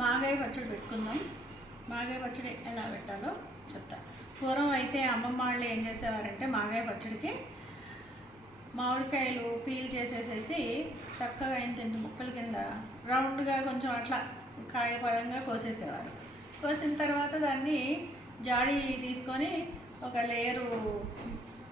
మాగాయ పచ్చడి పెట్టుకుందాం. మాగాయ పచ్చడి ఎలా పెట్టాలో చెప్తా. పూర్వం అయితే అమ్మమ్మ వాళ్ళు ఏం చేసేవారంటే మాగాయ పచ్చడికి మామిడికాయలు పీల్ చేసేసేసి చక్కగా ఇంత ముక్కల కింద రౌండ్గా కొంచెం అట్లా కాయ పరంగా కోసేసేవారు. కోసిన తర్వాత దాన్ని జాడి తీసుకొని ఒక లేయరు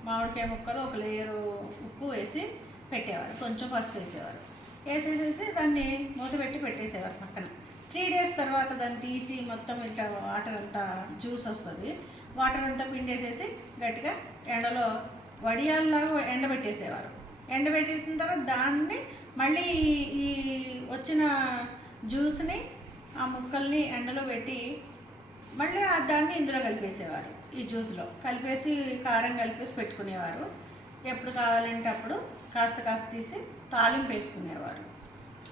మామిడికాయ ముక్కలు, ఒక లేయరు ఉప్పు వేసి పెట్టేవారు. కొంచెం పసుపు వేసేవారు. వేసేసేసి దాన్ని మూత పెట్టి పెట్టేసేవారు పక్కన. 3 days తర్వాత దాన్ని తీసి మొత్తం ఇట్లా వాటర్ అంతా జ్యూస్ వస్తుంది. వాటర్ అంతా పిండేసేసి గట్టిగా ఎండలో వడియాల్లాగా ఎండబెట్టేసేవారు. ఎండబెట్టేసిన తర్వాత దాన్ని మళ్ళీ ఈ వచ్చిన జ్యూస్ని ఆ ముక్కల్ని ఎండలో పెట్టి మళ్ళీ దాన్ని ఇందులో కలిపేసేవారు. ఈ జ్యూస్లో కలిపేసి కారం కలిపేసి పెట్టుకునేవారు. ఎప్పుడు కావాలంటే అప్పుడు కాస్త కాస్త తీసి తాలింపు వేసుకునేవారు.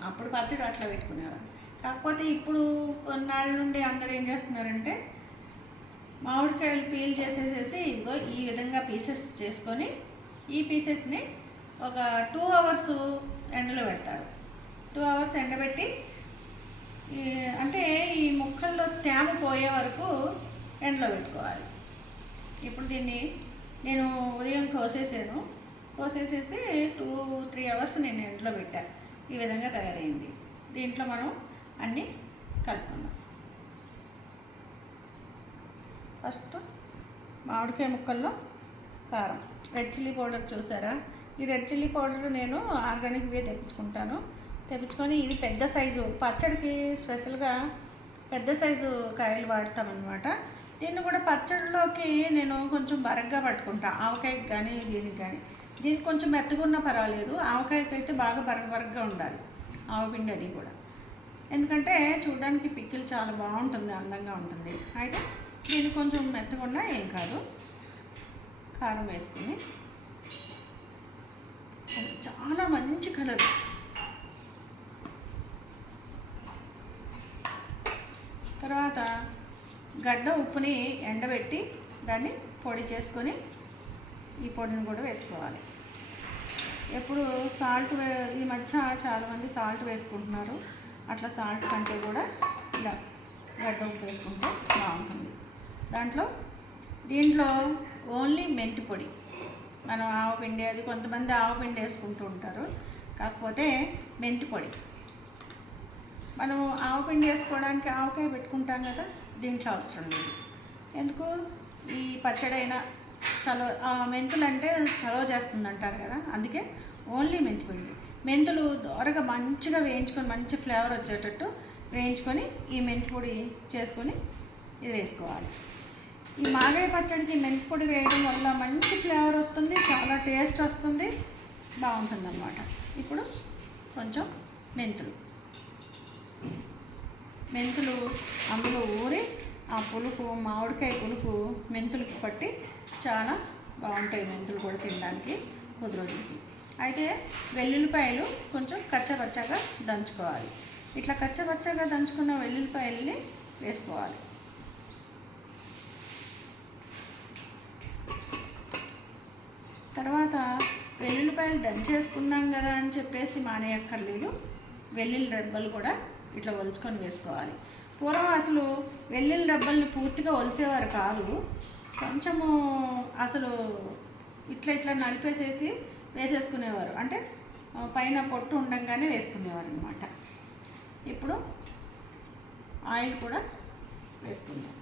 అప్పుడు పచ్చడి అట్లా పెట్టుకునేవారు. కాకపోతే ఇప్పుడు కొన్నాళ్ళ నుండి అందరూ ఏం చేస్తున్నారంటే మామిడికాయలు పీల్ చేసేసేసి ఇదిగో ఈ విధంగా పీసెస్ చేసుకొని ఈ పీసెస్ని ఒక 2 hours ఎండలో పెడతారు. 2 hours ఎండబెట్టి అంటే ఈ ముక్కల్లో తేమ పోయే వరకు ఎండలో పెట్టుకోవాలి. ఇప్పుడు దీన్ని నేను ఉదయం కోసేసేసి 2-3 hours నేను ఎండలో పెట్టాను. ఈ విధంగా తయారైంది. దీంట్లో మనం అన్నీ కలుపుకుందాం. ఫస్ట్ మామిడికాయ ముక్కల్లో కారం, రెడ్ చిల్లీ పౌడర్ చూసారా? ఈ రెడ్ చిల్లీ పౌడర్ నేను ఆర్గానిక్వే తెప్పించుకొని ఇది పెద్ద సైజు పచ్చడికి స్పెషల్గా పెద్ద సైజు కాయలు వాడతామన్నమాట. దీన్ని కూడా పచ్చడిలోకి నేను కొంచెం బరగ్గా పట్టుకుంటాను. ఆవకాయకి కానీ దీనికి కొంచెం మెత్తగా ఉన్నా పర్వాలేదు. ఆవకాయకి అయితే బాగా బరగగా ఉండాలి ఆవపిండి. అది కూడా ఎందుకంటే చూడడానికి పికిల్ చాలా బాగుంటుంది, అందంగా ఉంటుంది. అయితే దీన్ని కొంచెం మెత్తగా ఉన్నా ఏం కాదు. కారం వేసుకుని చాలా మంచి కలర్. తర్వాత గడ్డ ఉప్పుని ఎండబెట్టి దాన్ని పొడి చేసుకొని ఈ పొడిని కూడా వేసుకోవాలి. ఎప్పుడు సాల్ట్ ఈ మధ్య చాలామంది సాల్ట్ వేసుకుంటున్నారు. అట్లా సాల్ట్ కంటే కూడా ఇలా గడ్డ ఉప్పు వేసుకుంటే బాగుంటుంది. దీంట్లో ఓన్లీ మెంతి పొడి. మనం ఆవపిండి అది కొంతమంది ఆవపిండి వేసుకుంటూ ఉంటారు. కాకపోతే మెంతి పొడి మనం ఆవపిండి వేసుకోవడానికి ఆవకాయ పెట్టుకుంటాం కదా, దీంట్లో అవసరం లేదు. ఎందుకు? ఈ పచ్చడైనా మెంతులు అంటే చలవ చేస్తుంది అంటారు కదా, అందుకే ఓన్లీ మెంతిపిండి. మెంతులు దోరగా మంచిగా వేయించుకొని మంచి ఫ్లేవర్ వచ్చేటట్టు వేయించుకొని ఈ మెంతి పొడి చేసుకొని ఇది వేసుకోవాలి. ఈ మాగాయ పచ్చడికి మెంతి పొడి వేయడం వల్ల మంచి ఫ్లేవర్ వస్తుంది, చాలా టేస్ట్ వస్తుంది, బాగుంటుంది అన్నమాట. ఇప్పుడు కొంచెం మెంతులు అందులో ఊరి ఆ పులుపు, మామిడికాయ పులుపు మెంతులకు పట్టి చాలా బాగుంటాయి. మెంతులు కూడా తినడానికి కొద్ది రోజులకి. అయితే వెల్లుల్లిపాయలు కొంచెం కచ్చపచ్చగా దంచుకోవాలి. ఇట్లా కచ్చపచ్చగా దంచుకున్న వెల్లుల్లిపాయల్ని వేసుకోవాలి. తర్వాత వెల్లుల్లిపాయలు దంచేసుకున్నాం కదా అని చెప్పేసి మానేయక్కర్లేదు. వెల్లుల్లి రెబ్బలు కూడా ఇట్లా ఒలుచుకొని వేసుకోవాలి. పూర్వం అసలు వెల్లుల్లి రెబ్బల్ని పూర్తిగా ఒలిసేవారు కాదు. కొంచెము అసలు ఇట్లా నలిపేసేసి వేసేసుకునేవారు. అంటే పైన పొట్టు ఉండంగానే వేసుకునేవారు అన్నమాట. ఇప్పుడు ఆయిల్ కూడా వేసుకుందాం.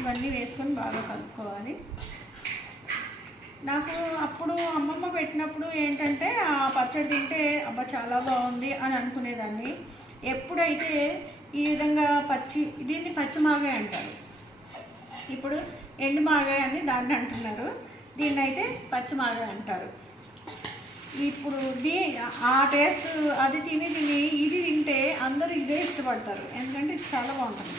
ఇవన్నీ వేసుకొని బాగా కలుపుకోవాలి. నాకు అప్పుడు అమ్మమ్మ పెట్టినప్పుడు ఏంటంటే ఆ పచ్చడి తింటే అబ్బా చాలా బాగుంది అని అనుకునేదాన్ని. ఎప్పుడైతే ఈ విధంగా దీన్ని పచ్చి మాగాయ అంటారు, ఇప్పుడు ఎండు మాగాయ అని దాన్ని అంటున్నారు. దీన్ని అయితే పచ్చి మాగాయ అంటారు. ఇప్పుడు ఆ టేస్ట్ అది తిని ఇది తింటే అందరూ ఇదే ఇష్టపడతారు. ఎందుకంటే ఇది చాలా బాగుంటుంది.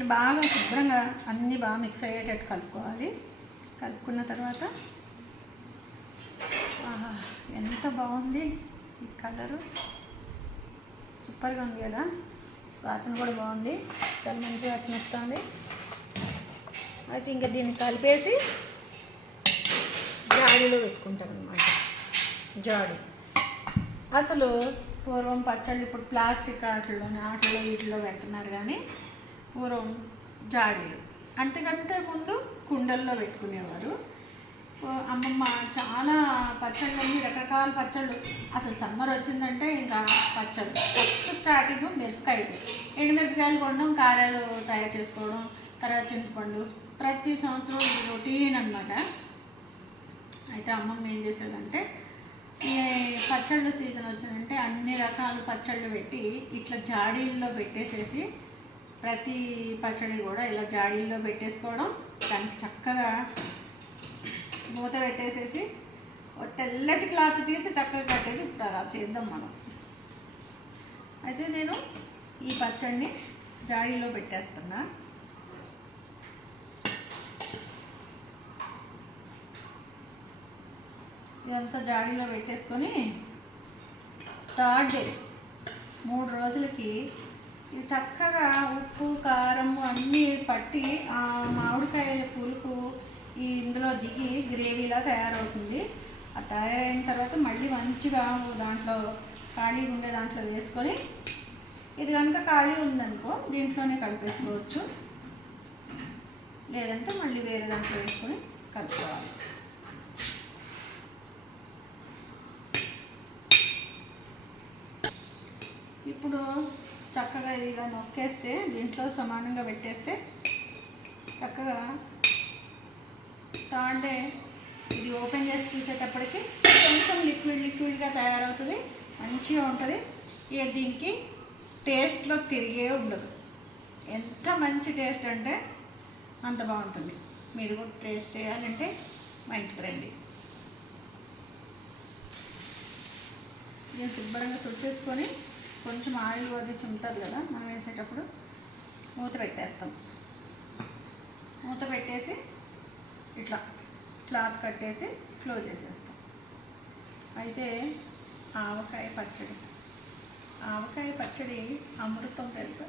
దీన్ని బాగా శుభ్రంగా అన్నీ బాగా మిక్స్ అయ్యేటట్టు కలుపుకోవాలి. కలుపుకున్న తర్వాత ఆహా, ఎంత బాగుంది ఈ కలరు, సూపర్గా ఉంది కదా. వాసన కూడా బాగుంది, చాలా మంచి వాసన వస్తుంది. అయితే ఇంకా దీన్ని కలిపేసి జాడీలో పెట్టుకుంటాను అన్నమాట. జాడీ అసలు పూర్వం పచ్చళ్ళు ఇప్పుడు ప్లాస్టిక్ ఆటల్లో వీటిలో పెడుతున్నారు, కానీ పూర్వం జాడీలు. అంతకంటే ముందు కుండల్లో పెట్టుకునేవారు. అమ్మమ్మ చాలా పచ్చళ్ళు, రకరకాల పచ్చళ్ళు. అసలు సమ్మర్ వచ్చిందంటే ఇంకా పచ్చళ్ళు. ఫస్ట్ స్టార్టింగ్ మిరపకాయలు, ఎండుమిరపకాయలు కొనడం, కారాలు తయారు చేసుకోవడం, తర్వాత చింతపండు. ప్రతి సంవత్సరం రొటీన్ అన్నమాట. అయితే అమ్మమ్మ ఏం చేసేదంటే, ఈ పచ్చళ్ళ సీజన్ వచ్చిందంటే అన్ని రకాల పచ్చళ్ళు పెట్టి ఇట్లా జాడీల్లో పెట్టేసేసి, ప్రతి పచ్చడి కూడా ఇలా జాడీల్లో పెట్టేసుకోవడం, దానికి చక్కగా మూత పెట్టేసేసి తెల్లటి క్లాత్ తీసి చక్కగా కట్టేది. ఇప్పుడు అలా చేద్దాం మనం. అయితే నేను ఈ పచ్చడిని జాడీలో పెట్టేస్తున్నా. ఇదంతా జాడీలో పెట్టేసుకొని థర్డ్ డే 3 రోజులకి ఇది చక్కగా ఉప్పు కారం అన్నీ పట్టి ఆ మామిడికాయ పులుపు ఇందులో దిగి గ్రేవీలా తయారవుతుంది. ఆ తయారైన తర్వాత మళ్ళీ మంచిగా దాంట్లో ఖాళీ ఉండే దాంట్లో వేసుకొని, ఇది కనుక ఖాళీ ఉందనుకో దీంట్లోనే కలిపేసుకోవచ్చు, లేదంటే మళ్ళీ వేరే దాంట్లో వేసుకొని కలుపుకోవాలి. ఇప్పుడు చక్కగా ఇదిగా నొక్కేస్తే, దీంట్లో సమానంగా పెట్టేస్తే చక్కగా థర్డ్ డే ఇది ఓపెన్ చేసి చూసేటప్పటికి కొంచెం లిక్విడ్గా తయారవుతుంది, మంచిగా ఉంటుంది. ఇక దీనికి టేస్ట్లో తిరిగే ఉండదు. ఎంత మంచి టేస్ట్ అంటే అంత బాగుంటుంది. మీరు కూడా టేస్ట్ చేయాలంటే మా ఇంటికి రండి. దీన్ని శుభ్రంగా తుడిచేసుకొని కొంచెం ఆయిల్ వదిలించి ఉంటుంది కదా, మనం వేసేటప్పుడు మూత పెట్టేస్తాం. మూత పెట్టేసి ఇట్లా క్లాత్ కట్టేసి క్లోజ్ చేసేస్తాం. అయితే ఆవకాయ పచ్చడి అమృతం తెలుసా?